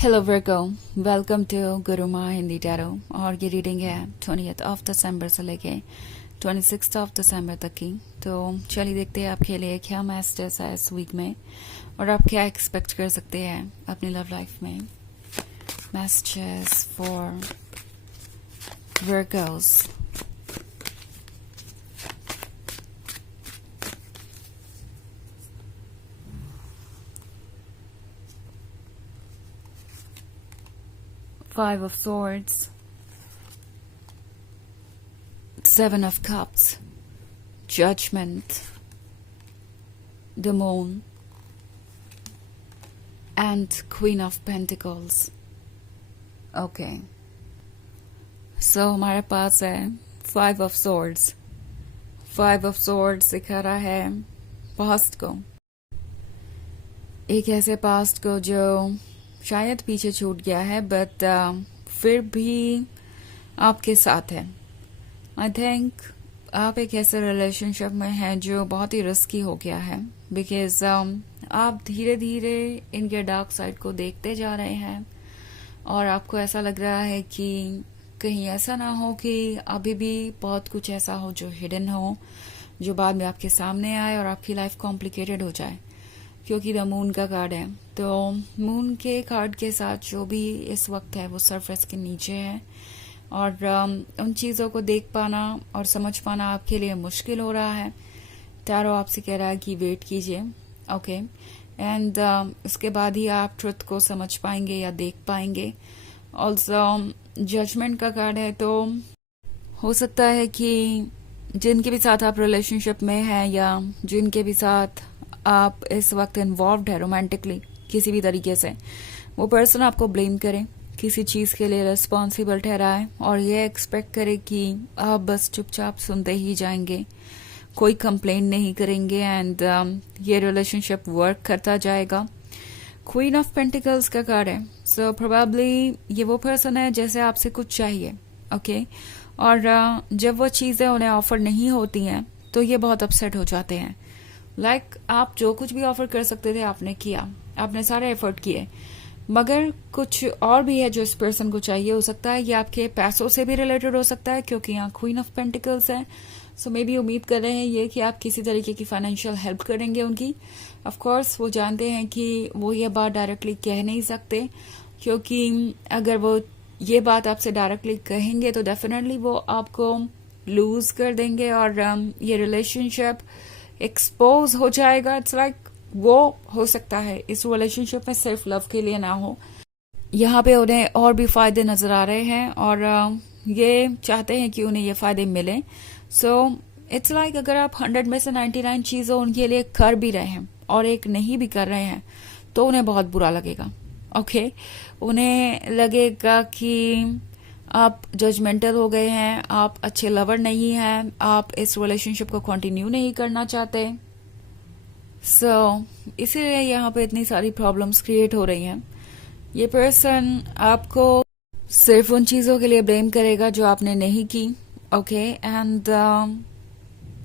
Hello Virgo, welcome to गुरु माँ Hindi tarot. और ये रीडिंग है 20th ऑफ दिसंबर से लेके 26th ऑफ दिसंबर तक की। तो चलिए देखते हैं आपके लिए क्या मैसेजेस है इस वीक में और आप क्या एक्सपेक्ट कर सकते हैं अपनी लव लाइफ में। Messages for Virgo's. Five of Swords, Seven of Cups, Judgment, the Moon, and Queen of Pentacles. Okay. So हमारे पास है Five of Swords. Five of Swords दिखा रहा है पास्ट को, एक ऐसे पास्ट को जो शायद पीछे छूट गया है बट फिर भी आपके साथ है। आई थिंक आप एक ऐसे रिलेशनशिप में हैं जो बहुत ही रिस्की हो गया है बिकॉज आप धीरे धीरे इनके डार्क साइड को देखते जा रहे हैं और आपको ऐसा लग रहा है कि कहीं ऐसा ना हो कि अभी भी बहुत कुछ ऐसा हो जो हिडन हो, जो बाद में आपके सामने आए और आपकी लाइफ कॉम्प्लिकेटेड हो जाए, क्योंकि द मून का कार्ड है। तो मून के कार्ड के साथ जो भी इस वक्त है वो सरफेस के नीचे है और उन चीज़ों को देख पाना और समझ पाना आपके लिए मुश्किल हो रहा है। टैरो आपसे कह रहा है कि वेट कीजिए, ओके, एंड इसके बाद ही आप ट्रुथ को समझ पाएंगे या देख पाएंगे। ऑल्सो जजमेंट का कार्ड है, तो हो सकता है कि जिनके भी साथ आप रिलेशनशिप में हैं या जिनके भी साथ आप इस वक्त इन्वॉल्व है रोमांटिकली किसी भी तरीके से, वो पर्सन आपको ब्लेम करे, किसी चीज़ के लिए रिस्पॉन्सिबल ठहराए और ये एक्सपेक्ट करे कि आप बस चुपचाप सुनते ही जाएंगे, कोई कंप्लेन नहीं करेंगे एंड ये रिलेशनशिप वर्क करता जाएगा। क्वीन ऑफ पेंटिकल्स का कार्ड है, सो प्रोबेबली ये वो पर्सन है जैसे आपसे कुछ चाहिए, ओके, और जब वो चीज़ें उन्हें ऑफर नहीं होती हैं तो ये बहुत अपसेट हो जाते हैं। लाइक आप जो कुछ भी ऑफर कर सकते थे आपने किया, आपने सारे एफर्ट किए, मगर कुछ और भी है जो इस पर्सन को चाहिए। हो सकता है ये आपके पैसों से भी रिलेटेड हो सकता है क्योंकि यहाँ क्वीन ऑफ पेंटिकल्स है। सो मे बी उम्मीद कर रहे हैं ये कि आप किसी तरीके की फाइनेंशियल हेल्प करेंगे उनकी। ऑफ कोर्स वो जानते हैं कि वो ये बात डायरेक्टली कह नहीं सकते, क्योंकि अगर वो ये बात आपसे डायरेक्टली कहेंगे तो डेफिनेटली वो आपको लूज कर देंगे और ये रिलेशनशिप एक्सपोज हो जाएगा। इट्स लाइक वो हो सकता है इस रिलेशनशिप में सिर्फ लव के लिए ना हो, यहाँ पे उन्हें और भी फायदे नजर आ रहे हैं और ये चाहते हैं कि उन्हें ये फायदे मिले। सो इट्स लाइक अगर आप 100 में से 99 चीजें उनके लिए कर भी रहे हैं और एक नहीं भी कर रहे हैं तो उन्हें बहुत बुरा लगेगा, ओके। उन्हें लगेगा कि आप जजमेंटल हो गए हैं, आप अच्छे लवर नहीं हैं, आप इस रिलेशनशिप को कंटिन्यू नहीं करना चाहते। इसीलिए यहाँ पे इतनी सारी प्रॉब्लम्स क्रिएट हो रही हैं। ये पर्सन आपको सिर्फ उन चीज़ों के लिए ब्लेम करेगा जो आपने नहीं की, ओके, एंड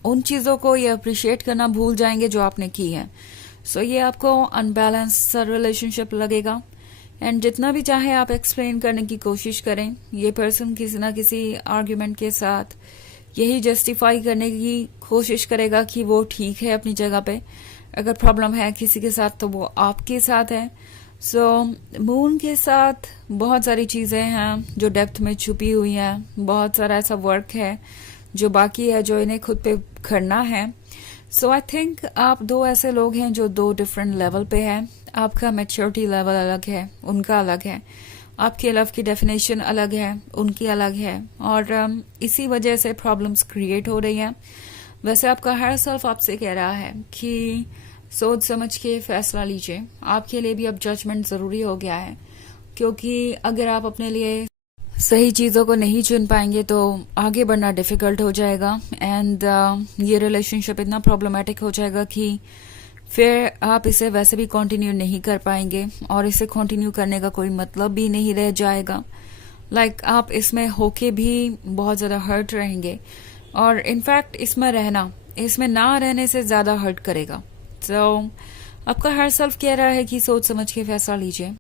उन चीज़ों को ये अप्रिशिएट करना भूल जाएंगे जो आपने की है। ये आपको अनबैलेंस सा रिलेशनशिप लगेगा एंड जितना भी चाहे आप एक्सप्लेन करने की कोशिश करें, ये पर्सन किसी ना किसी आर्ग्यूमेंट के साथ यही जस्टिफाई करने की कोशिश करेगा कि वो ठीक है अपनी जगह पे। अगर प्रॉब्लम है किसी के साथ तो वो आपके साथ है। मून के साथ बहुत सारी चीजें हैं जो डेप्थ में छुपी हुई हैं, बहुत सारा ऐसा वर्क है जो बाकी है जो इन्हें खुद पे करना है। आई थिंक आप दो ऐसे लोग हैं जो दो डिफरेंट लेवल पे हैं। आपका मैच्योरिटी लेवल अलग है, उनका अलग है, आपके लव की डेफिनेशन अलग है, उनकी अलग है और इसी वजह से प्रॉब्लम्स क्रिएट हो रही हैं। वैसे आपका हायर सेल्फ आपसे कह रहा है कि सोच समझ के फैसला लीजिए, आपके लिए भी अब जजमेंट जरूरी हो गया है, क्योंकि अगर आप अपने लिए सही चीज़ों को नहीं चुन पाएंगे तो आगे बढ़ना डिफिकल्ट हो जाएगा एंड ये रिलेशनशिप इतना प्रॉब्लमेटिक हो जाएगा कि फिर आप इसे वैसे भी कंटिन्यू नहीं कर पाएंगे और इसे कंटिन्यू करने का कोई मतलब भी नहीं रह जाएगा। लाइक आप इसमें होके भी बहुत ज़्यादा हर्ट रहेंगे और इनफैक्ट इसमें ना रहने से ज़्यादा हर्ट करेगा। आपका हर सेल्फ कह रहा है कि सोच समझ के फैसला लीजिए,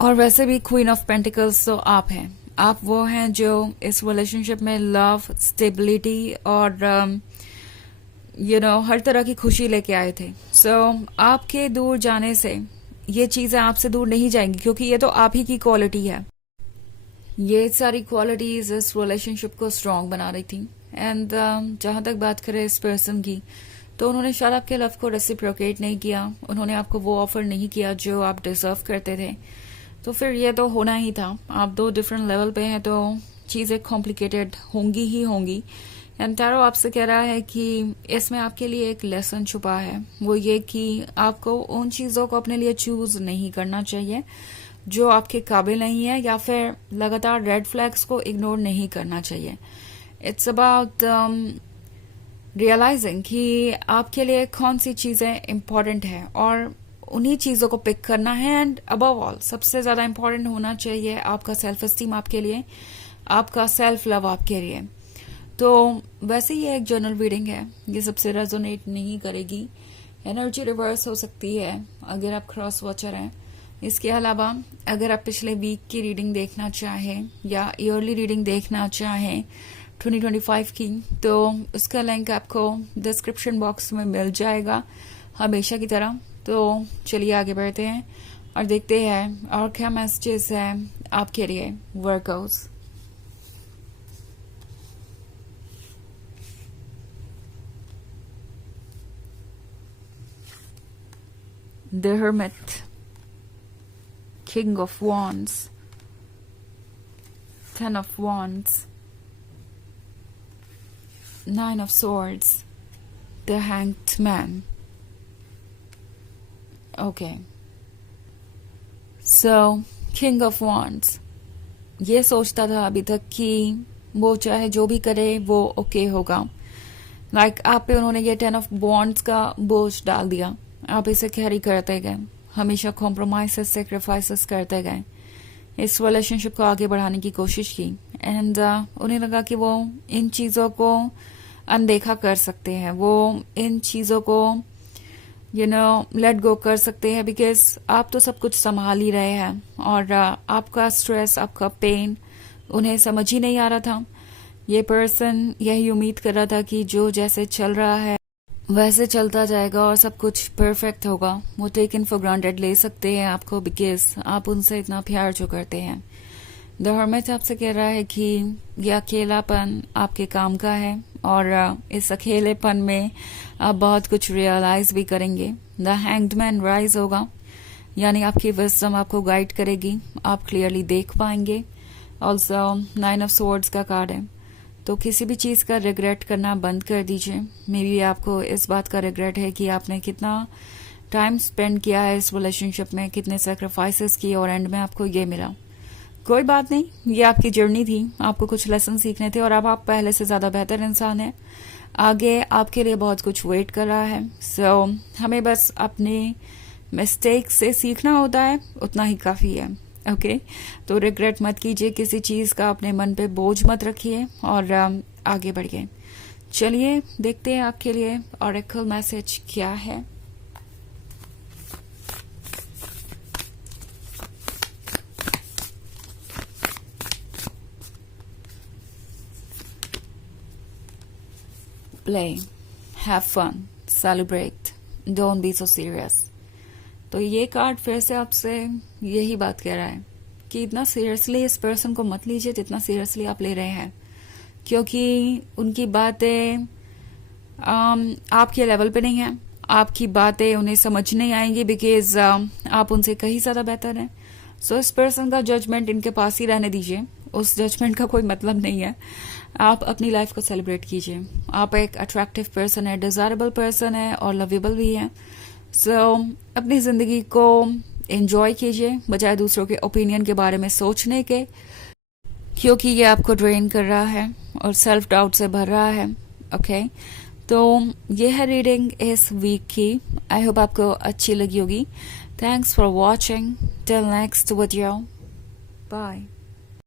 और वैसे भी क्वीन ऑफ पेंटिकल्स तो आप हैं। आप वो हैं जो इस रिलेशनशिप में लव, स्टेबिलिटी और हर तरह की खुशी लेके आए थे। सो आपके दूर जाने से ये चीजें आपसे दूर नहीं जाएंगी, क्योंकि ये तो आप ही की क्वालिटी है। ये सारी क्वालिटीज इस रिलेशनशिप को स्ट्रांग बना रही थी। एंड जहां तक बात करें इस पर्सन की, तो उन्होंने शायद आपके लव को रेसिप्रोकेट नहीं किया, उन्होंने आपको वो ऑफर नहीं किया जो आप डिजर्व करते थे। तो फिर ये तो होना ही था। आप दो डिफरेंट लेवल पे हैं, तो चीज़ें कॉम्प्लिकेटेड होंगी ही होंगी। एंड टैरो आपसे कह रहा है कि इसमें आपके लिए एक लेसन छुपा है, वो ये कि आपको उन चीज़ों को अपने लिए चूज नहीं करना चाहिए जो आपके काबिल नहीं है, या फिर लगातार रेड फ्लैग्स को इग्नोर नहीं करना चाहिए। इट्स अबाउट रियलाइजिंग कि आपके लिए कौन सी चीज़ें इम्पॉर्टेंट है और उन्हीं चीज़ों को पिक करना है। एंड अबव ऑल सबसे ज़्यादा इम्पॉर्टेंट होना चाहिए आपका सेल्फ एस्टीम आपके लिए, आपका सेल्फ लव आपके लिए। तो वैसे ये एक जर्नल रीडिंग है, ये सबसे रेजोनेट नहीं करेगी, एनर्जी रिवर्स हो सकती है अगर आप क्रॉस वॉचर हैं। इसके अलावा अगर आप पिछले वीक की रीडिंग देखना चाहें या ईयरली रीडिंग देखना चाहें 2025 की, तो उसका लिंक आपको डिस्क्रिप्शन बॉक्स में मिल जाएगा हमेशा की तरह। तो चलिए आगे बढ़ते हैं और देखते हैं और क्या मैसेजेस हैं आपके लिए workouts. The Hermit, King of Wands, Ten of Wands, Nine of Swords, The Hanged Man. Okay. So, King of Wands. ये सोचता था अभी तक कि वो चाहे जो भी करे वो ओके होगा। लाइक आप पे उन्होंने ये 10 ऑफ वॉन्ड्स का बोझ डाल दिया, आप इसे कैरी करते गए, हमेशा कॉम्प्रोमाइज सेक्रीफाइसेस करते गए, इस रिलेशनशिप को आगे बढ़ाने की कोशिश की। एंड उन्हें लगा कि वो इन चीज़ों को अनदेखा कर सकते हैं, वो इन चीज़ों को लेट गो कर सकते हैं, बिकॉज आप तो सब कुछ संभाल ही रहे हैं और आपका स्ट्रेस, आपका पेन उन्हें समझ ही नहीं आ रहा था। ये पर्सन यही उम्मीद कर रहा था कि जो जैसे चल रहा है वैसे चलता जाएगा और सब कुछ परफेक्ट होगा। वो टेकन फॉर ग्रांटेड ले सकते हैं आपको, बिकॉज आप उनसे इतना प्यार जो करते हैं। द हर्मिट आपसे कह रहा है कि यह अकेलापन आपके काम का है और इस अकेलेपन में आप बहुत कुछ रियलाइज भी करेंगे। द हैंग्ड मैन राइज होगा, यानी आपकी विजडम आपको गाइड करेगी, आप क्लियरली देख पाएंगे। ऑल्सो 9 ऑफ स्वॉर्ड्स का कार्ड है, तो किसी भी चीज़ का रिग्रेट करना बंद कर दीजिए। मे बी आपको इस बात का रिग्रेट है कि आपने कितना टाइम स्पेंड किया है इस रिलेशनशिप में, कितने सेक्रीफाइसेस किए और एंड में आपको ये मिला। कोई बात नहीं, ये आपकी जर्नी थी, आपको कुछ लेसन सीखने थे और अब आप पहले से ज़्यादा बेहतर इंसान हैं। आगे आपके लिए बहुत कुछ वेट कर रहा है। सो हमें बस अपने मिस्टेक से सीखना होता है, उतना ही काफ़ी है। ओके तो रिग्रेट मत कीजिए किसी चीज़ का, अपने मन पे बोझ मत रखिए और आगे बढ़िए। चलिए देखते हैं आपके लिए ऑरेकल मैसेज क्या है। Play, have fun, celebrate, don't be so serious। तो ये कार्ड फिर से आपसे यही बात कह रहा है कि इतना सीरियसली इस पर्सन को मत लीजिए जितना सीरियसली आप ले रहे हैं, क्योंकि उनकी बातें आपके लेवल पे नहीं है, आपकी बातें उन्हें समझ नहीं आएंगी, बिकॉज आप उनसे कहीं ज़्यादा बेहतर हैं। सो इस पर्सन का जजमेंट इनके पास ही रहने दीजिए, उस जजमेंट का कोई मतलब नहीं है। आप अपनी लाइफ को सेलिब्रेट कीजिए। आप एक अट्रैक्टिव पर्सन है, डिजायरेबल पर्सन है और लवेबल भी है। सो अपनी ज़िंदगी को एंजॉय कीजिए बजाय दूसरों के ओपिनियन के बारे में सोचने के, क्योंकि ये आपको ड्रेन कर रहा है और सेल्फ डाउट से भर रहा है। ओके तो ये है रीडिंग इस वीक की। आई होप आपको अच्छी लगी होगी। Thanks for watching. Till next video, bye.